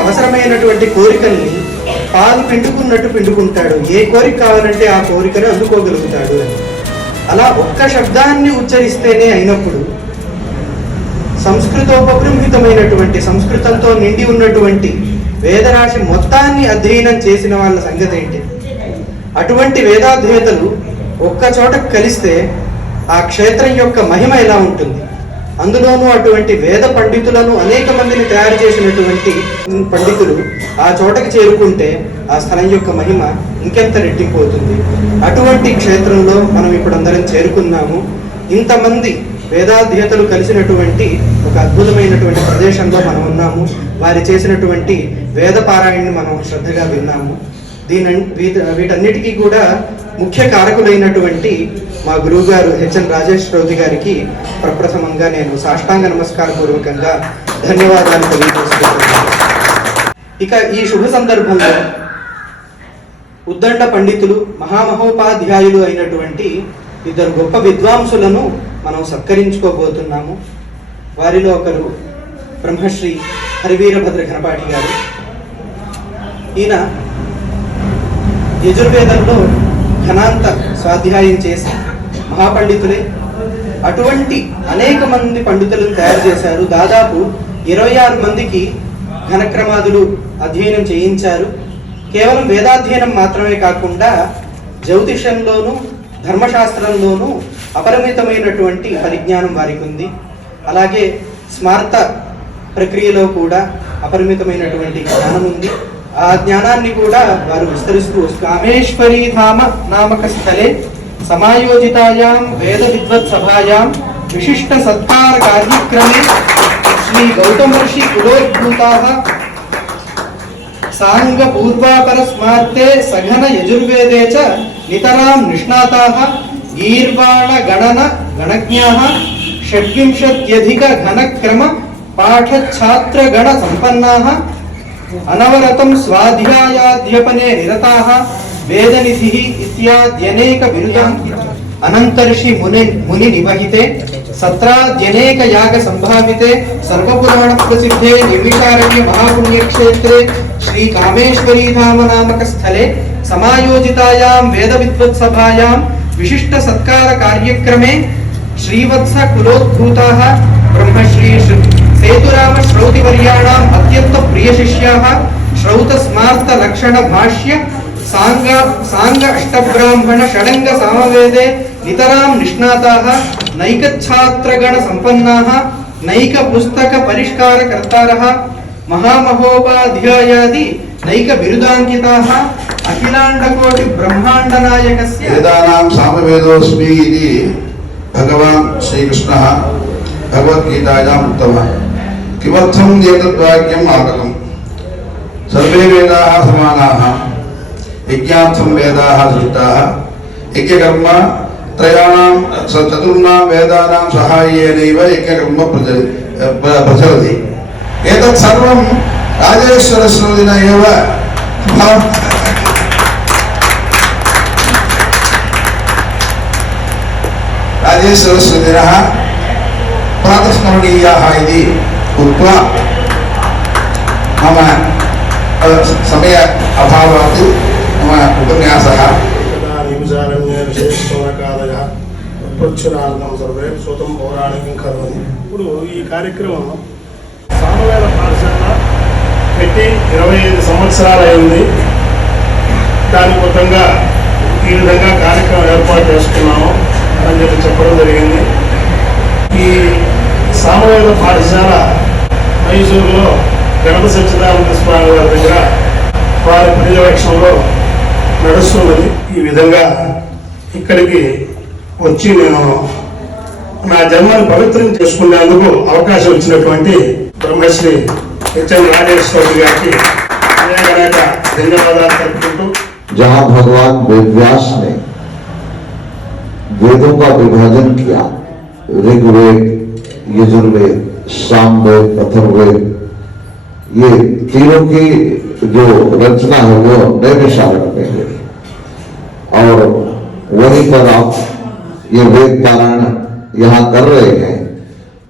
అవసరమైనటువంటి కోరికల్ని పాలు పిండుకున్నట్టు పిండుకుంటాడు. ఏ కోరిక కావాలంటే ఆ కోరికను అందుకోగలుగుతాడు. అలా ఒక్క శబ్దాన్ని ఉచ్చరిస్తేనే అయినప్పుడు సంస్కృతోపబృంహితమైనటువంటి, సంస్కృతంతో నిండి ఉన్నటువంటి వేదరాశి మొత్తాన్ని అధ్యయనం చేసిన వాళ్ళ సంగతి ఏంటి? అటువంటి వేదాధ్యేతలు ఒక్క చోట కలిస్తే ఆ క్షేత్రం యొక్క మహిమ ఎలా ఉంటుంది? అందులోనూ అటువంటి వేద పండితులను అనేక మందిని తయారు చేసినటువంటి పండితులు ఆ చోటకి చేరుకుంటే ఆ స్థలం యొక్క మహిమ ఇంకెంత రెట్టింపోతుంది. అటువంటి క్షేత్రంలో మనం ఇప్పుడు అందరం చేరుకున్నాము. ఇంతమంది వేదాధ్యేతలు కలిసినటువంటి ఒక అద్భుతమైనటువంటి ప్రదేశంలో మనం ఉన్నాము. వారి చేసినటువంటి వేద పారాయణని మనం శ్రద్ధగా విన్నాము. వీటన్నిటికీ కూడా ముఖ్య కారకులైనటువంటి మా గురువు గారు హెచ్ఎన్ రాజేష్ రౌతి గారికి ప్రప్రథమంగా నేను సాష్టాంగ నమస్కార పూర్వకంగా ధన్యవాదాలు తెలియజేస్తున్నాను. ఇక ఈ శుభ సందర్భంలో ఉద్దండ పండితులు, మహామహోపాధ్యాయులు అయినటువంటి ఇద్దరు గొప్ప విద్వాంసులను మనం సత్కరించుకోబోతున్నాము. వారిలో ఒకరు బ్రహ్మశ్రీ హరివీరభద్ర ఘనపాటి గారు. ఈయన యజుర్వేదంలో ఘనాంత స్వాధ్యాయం చేసి మహాపండితులే అటువంటి అనేక మంది పండితులను తయారు చేశారు. దాదాపు 26 మందికి ఘనక్రమాదులు అధ్యయనం చేయించారు. కేవలం వేదాధ్యయనం మాత్రమే కాకుండా జ్యోతిషంలోనూ ధర్మశాస్త్రంలోనూ అపరిమితమైనటువంటి పరిజ్ఞానం వారికి ఉంది. అలాగే స్మార్త ప్రక్రియలో కూడా అపరిమితమైనటువంటి జ్ఞానం ఉంది. ఆ జ్ఞానాన్ని కూడా వారు విస్తరిస్తూ వస్తారు. కామేశ్వరీ ధామ నామక స్థలే సమాయోజితాయాం వేద విద్వత్ సభాయాం విశిష్ట సత్కార కార్యక్రమే శ్రీ గౌతమర్షి కులోద్భూతాః సాంగ పూర్వాపర స్మార్తే సఘన యజుర్వేదే చ నితరాం నిష్ణాతాః గీర్వాణ గణన గణజ్ఞాః షడ్వింశత్యధిక ఘనక్రమ పాఠ ఛాత్ర గణ సంపన్నాః అనవరతం స్వాధ్యాయాధ్యపనే నిరతాః వేదనిధిః ఇత్యాద్యనేక బిరుదాంకిత అనంతర్షి ముని నివహితే సత్రాద్యనేక యాగ సంభావితే సర్వపురాణ ప్రసిద్ధే నిర్వికారణ్య మహాపుణ్యక్షేత్రే శ్రీ కామేశ్వరీ ధామ నామక స్థలే సమాయోజితాయాం వేద విద్వత్ సభాయాం విశిష్ట సత్కార కార్యక్రమే శ్రీవత్స కులోద్భూతాః బ్రహ్మశ్రీ సేతురామ శ్రౌతివర్యాణాం అత్యంత ప్రియ శిష్యాః శ్రౌత స్మార్త లక్షణ భాష్య సాంగ అష్టబ్రాహ్మణ షడంగ సామవేదే నితరాం నిష్ణాతాః నైక ఛాత్రగణ సంపన్నాః నైక పుస్తక పరిష్కార కర్తారః మహామహోపాధ్యాయాది నైక బిరుదాంకితాః అఖిలాండకోటి బ్రహ్మాండ నాయకస్య వేదానాం సామవేదోస్మి ఇది భగవాన్ శ్రీకృష్ణः భగవద్గీతాయాం ఉక్तवान् किमर्थम् एतद्वाक्यम् आगतम् सर्वे वेदाः समानाः यज्ञार्थं वेदाः सृष्टाः यज्ञकर्म त्रयाणां चतुर्णां वेदानां सहाय्येनैव यज्ञकर्म प्रचलति एतत् सर्वं राजेश्वरस्रोदिन एव राजेश्वरस्रोदिनः प्रातस्मरणीयाः इति उक्त्वा मम समय अभावात् मम उपन्यासः सर्वे स्वतं पौराणिकं करोमि ఇప్పుడు ఈ కార్యక్రమం సామవేద పాఠశాల పెట్టి 25 సంవత్సరాలు అయింది. దాని మొత్తంగా ఈ విధంగా కార్యక్రమం ఏర్పాటు చేసుకున్నాము అని చెప్పడం జరిగింది. ఈ సామవేద పాఠశాల మైసూరులో గణప సచ్చిదానంద స్వామి వారి దగ్గర వారి పర్యవేక్షణలో నడుస్తున్నది. ఈ విధంగా ఇక్కడికి వచ్చి నేను నా జన్మను పవిత్రం చేసుకునేందుకు అవకాశం ఇచ్చినటువంటి బ్రహ్మశ్రీ హెచ్ఎం రాజేశ్వరి గారికి అనేక ధన్యవాదాలు తెలుపుకుంటూ जहाँ भगवान वेदव्यास ने वेदों का विभाजन किया, ऋग्वेद, यजुर्वेद, सामवेद, अथर्ववेद, ये तीनों की जो रचना है वो नैमिषारण्य में है और वहीं पर आप ये वेद पारायण यहाँ कर रहे हैं,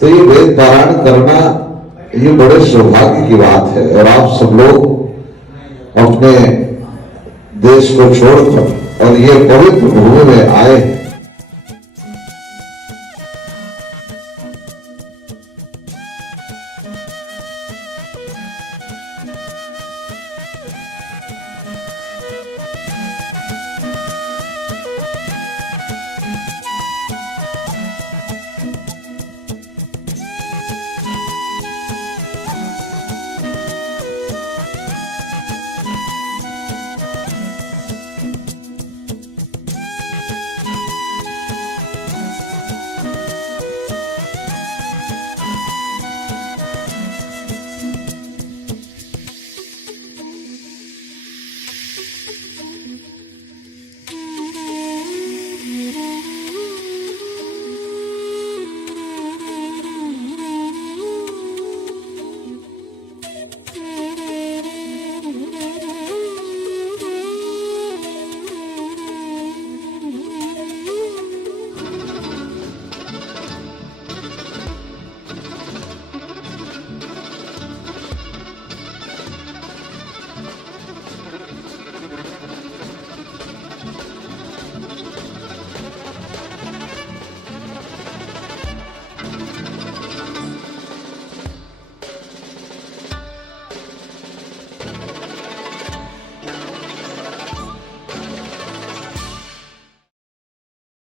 तो ये वेद पारायण करना ये बड़े सौभाग्य की बात है। और आप सब लोग अपने देश को छोड़कर और ये पवित्र भूमि में आए